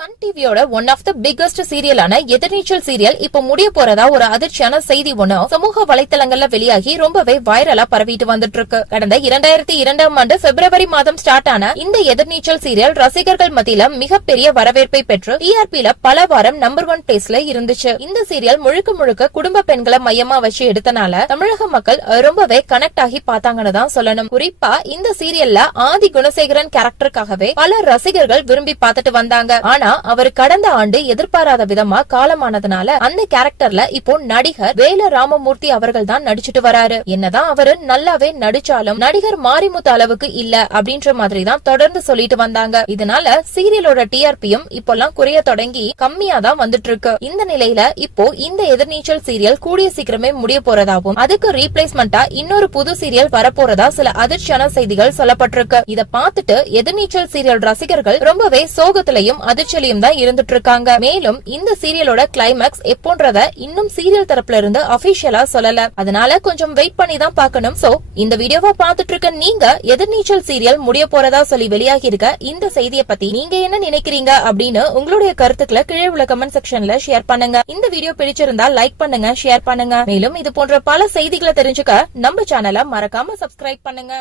Sun டிவியோட one of the biggest சீரியலான Ethirneechal serial இப்ப முடிய போறதா ஒரு அதிர்ச்சியான செய்தி ஒண்ணு சமூக வலைத்தளங்கள்ல வெளியாகி ரொம்பவே வைரலா பரவிட்டு வந்துட்டு இருக்கு கடந்த இரண்டாயிரத்தி இரண்டாம் ஆண்டு பிப்ரவரி மாதம் ஸ்டார்ட் ஆன இந்த எதிர்நீச்சல் சீரியல் ரசிகர்கள் மத்தியில மிகப்பெரிய வரவேற்பை பெற்று டிஆர்பில பல வாரம் நம்பர் ஒன் பிளேஸ்ல இருந்துச்சு. இந்த சீரியல் முழுக்க முழுக்க குடும்ப பெண்களை மையமா வச்சு எடுத்தனால தமிழக மக்கள் ரொம்பவே கனெக்ட் ஆகி பார்த்தாங்கன்னு தான் சொல்லணும். குறிப்பா இந்த சீரியல்ல ஆதி குணசேகரன் கேரக்டருக்காகவே பல ரசிகர்கள் விரும்பி பார்த்துட்டு வந்தாங்க. ஆனா ஆனா அவர் கடந்த ஆண்டு எதிர்பாராத விதமா காலமானதுனால அந்த கேரக்டர்ல இப்போ நடிகர் வேல ராமமூர்த்தி அவர்கள் தான் நடிச்சிட்டு வராரு. என்னதான் அவரு நல்லாவே நடிச்சாலும் நடிகர் மாரிமுத்து அளவுக்கு இல்ல அப்படின்ற மாதிரி தான் தொடர்ந்து சொல்லிட்டு வந்தாங்க. இதனால சீரியலோட டிஆர்பியும் இப்பெல்லாம் குறைய தொடங்கி கம்மியா தான் வந்துட்டு இருக்கு இந்த நிலையில இப்போ இந்த எதிர்நீச்சல் சீரியல் கூடிய சீக்கிரமே முடிய போறதாகவும் அதுக்கு ரீப்ளேஸ்மெண்டா இன்னொரு புது சீரியல் வரப்போறதா சில அதிர்ச்சியான செய்திகள் சொல்லப்பட்டிருக்கு. இத பார்த்துட்டு எதிர்நீச்சல் சீரியல் ரசிகர்கள் ரொம்பவே சோகத்திலையும் அதிர்ச்சி அதிர்ச்சியிலையும் தான் இருந்துட்டு இருக்காங்க மேலும் இந்த சீரியலோட கிளைமேக்ஸ் எப்போன்றத இன்னும் சீரியல் தரப்புல இருந்து அபிஷியலா சொல்லல. அதனால கொஞ்சம் வெயிட் பண்ணி தான் பாக்கணும் சோ இந்த வீடியோவை பாத்துட்டு இருக்க நீங்க எதிர்நீச்சல் சீரியல் முடிய போறதா சொல்லி வெளியாகி இருக்க இந்த செய்தியை பத்தி நீங்க என்ன நினைக்கிறீங்க அப்படின்னு உங்களுடைய கருத்துக்களை கீழே உள்ள கமெண்ட் செக்ஷன்ல ஷேர் பண்ணுங்க. இந்த வீடியோ பிடிச்சிருந்தா லைக் பண்ணுங்க ஷேர் பண்ணுங்க. மேலும் இது போன்ற பல செய்திகளை தெரிஞ்சுக்க நம்ம சேனலை மறக்காம சப்ஸ்கிரைப் பண்ணுங்க.